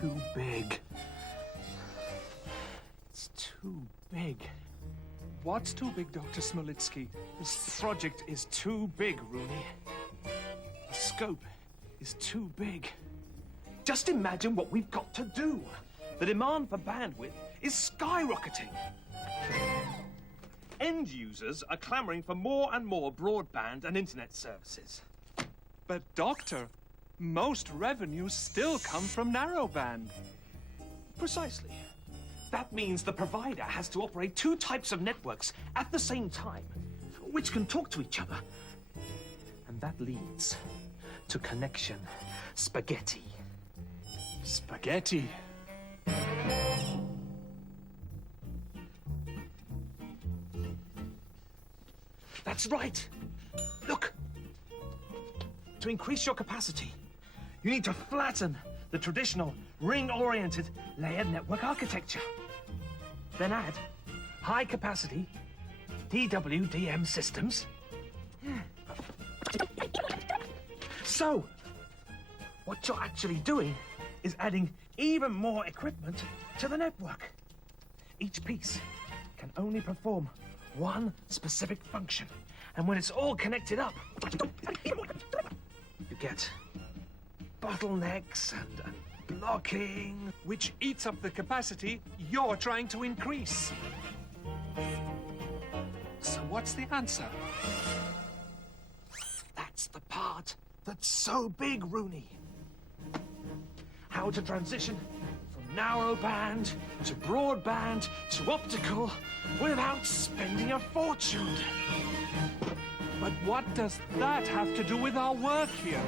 too big. It's too big. What's too big, Dr. Smolitsky? This project is too big, Rooney. The scope is too big. Just imagine what we've got to do. The demand for bandwidth is skyrocketing. End users are clamoring for more and more broadband and internet services. But, Doctor, most revenues still come from narrowband. Precisely. That means the provider has to operate two types of networks at the same time, which can talk to each other. And that leads to connection spaghetti. Spaghetti. That's right. Look. To increase your capacity, you need to flatten the traditional ring-oriented layered network architecture. Then add high-capacity DWDM systems. So, what you're actually doing is adding even more equipment to the network. Each piece can only perform one specific function. And when it's all connected up, you get bottlenecks and blocking. Which eats up the capacity you're trying to increase. So what's the answer? That's the part that's so big, Rooney. How to transition from narrowband to broadband to optical without spending a fortune. But what does that have to do with our work here?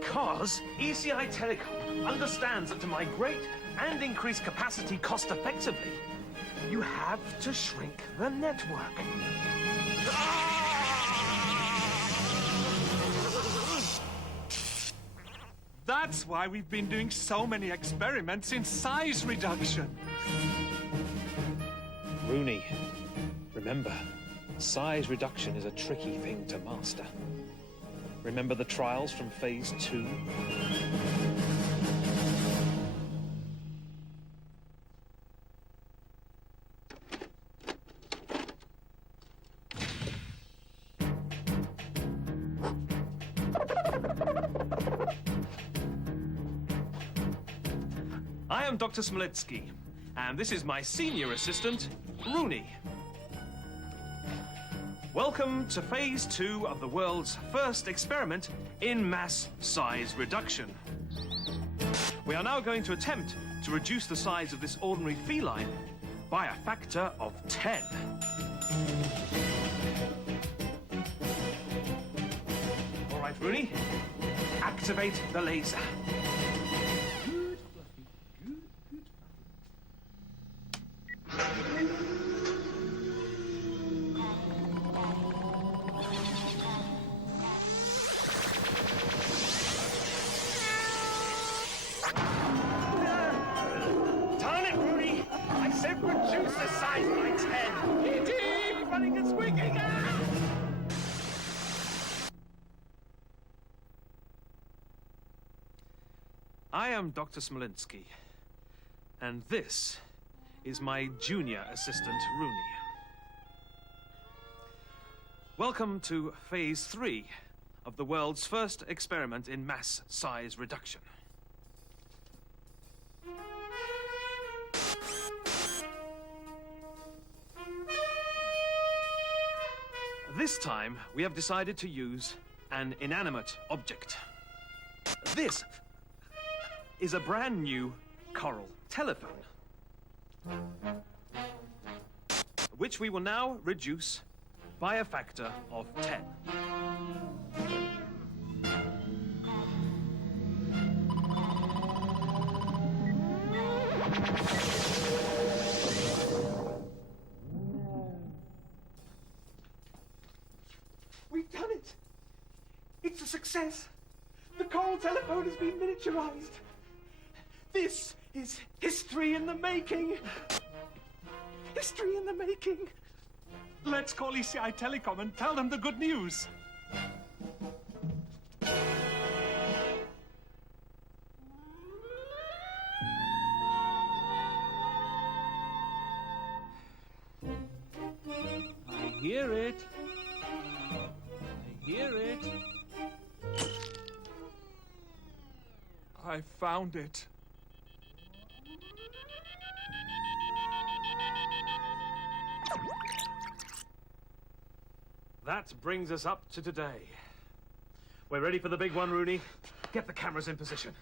Because ECI Telecom understands that to migrate and increase capacity cost-effectively, you have to shrink the network. That's why we've been doing so many experiments in size reduction. Rooney, remember, size reduction is a tricky thing to master. Remember the trials from phase 2? I am Dr. Smolitsky, and this is my senior assistant, Rooney. Welcome to phase 2 of the world's first experiment in mass size reduction. We are now going to attempt to reduce the size of this ordinary feline by a factor of 10. All right, Rooney, activate the laser. Reduce the size by 10. Keep running and squeaking. I am Dr. Smolitsky, and this is my junior assistant, Rooney. Welcome to phase 3 of the world's first experiment in mass size reduction. This time, we have decided to use an inanimate object. This is a brand new coral telephone, which we will now reduce by a factor of 10. We've done it! It's a success! The coral telephone has been miniaturized! This is history in the making! History in the making! Let's call ECI Telecom and tell them the good news. hear it. I hear it. I found it. That brings us up to today. We're ready for the big one, Rooney. Get the cameras in position.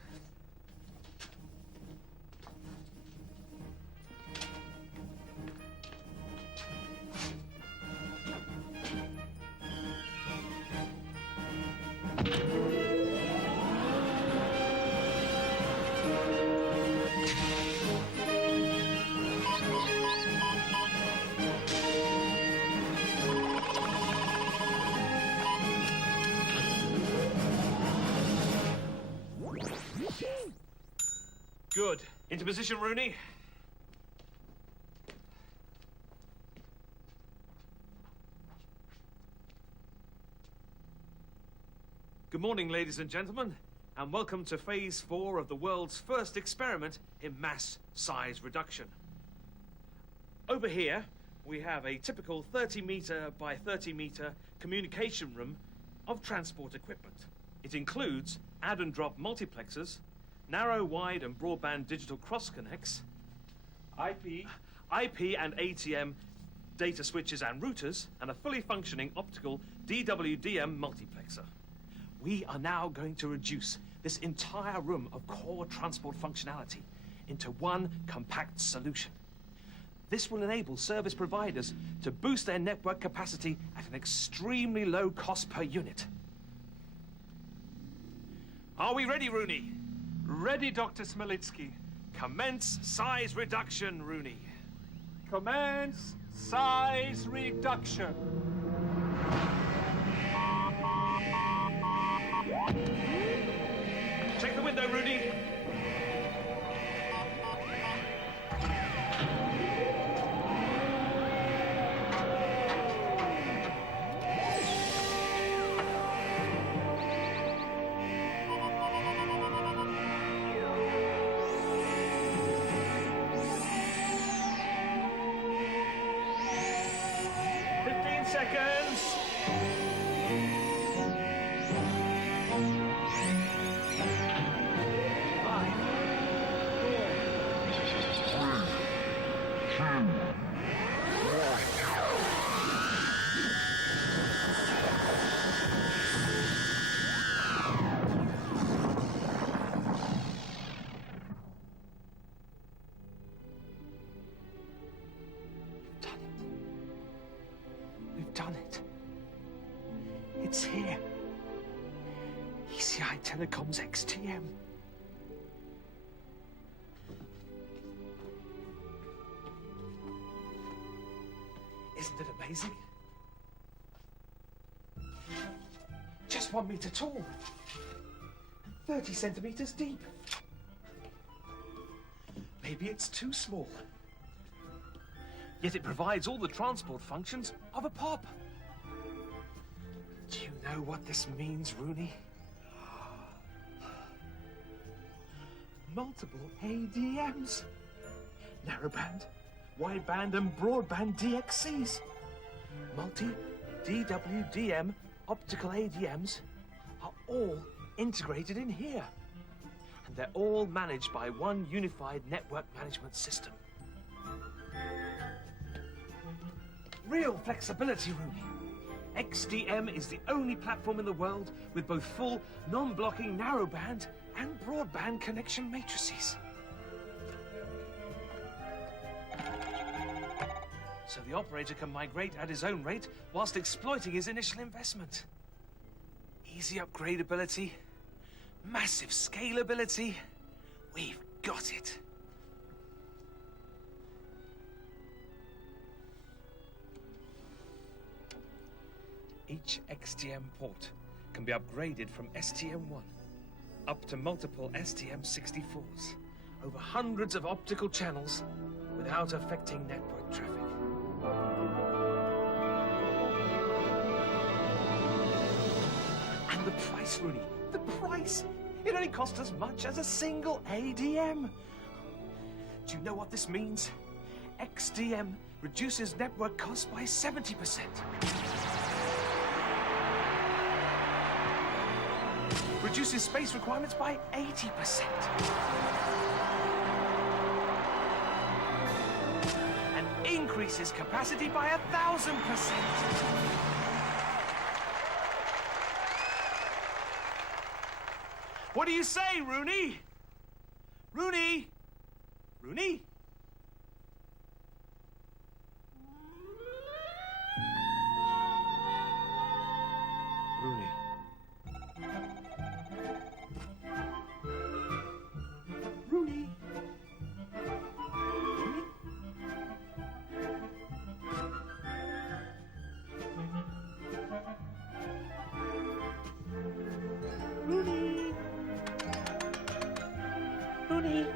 Good. Into position, Rooney. Good morning, ladies and gentlemen, and welcome to Phase 4 of the world's first experiment in mass size reduction. Over here, we have a typical 30-meter by 30-meter communication room of transport equipment. It includes add and drop multiplexers, narrow, wide, and broadband digital cross-connects, IP and ATM data switches and routers, and a fully functioning optical DWDM multiplexer. We are now going to reduce this entire room of core transport functionality into one compact solution. This will enable service providers to boost their network capacity at an extremely low cost per unit. Are we ready, Rooney? Ready, Dr. Smelitsky. Commence size reduction, Rooney. Commence size reduction. Check the window, Rooney. Seconds. 5, 4, We've done it. It's here. ECI Telecom's XTM. Isn't it amazing? Just 1 meter tall. 30 centimeters deep. Maybe it's too small. Yet it provides all the transport functions of a POP. Do you know what this means, Rooney? Multiple ADMs. Narrowband, wideband, and broadband DXCs. Multi-DWDM optical ADMs are all integrated in here. And they're all managed by one unified network management system. Real flexibility, Rooney. XDM is the only platform in the world with both full, non-blocking narrowband and broadband connection matrices. So the operator can migrate at his own rate whilst exploiting his initial investment. Easy upgradability, massive scalability. We've got it. Each XTM port can be upgraded from STM1 up to multiple STM64s over hundreds of optical channels without affecting network traffic. And the price, Rooney, the price! It only cost as much as a single ADM. Do you know what this means? XDM reduces network costs by 70%. Reduces space requirements by 80%. And increases capacity by 1,000%. What do you say, Rooney? Rooney? Rooney? Rooney. Rooney. Rooney. Rooney.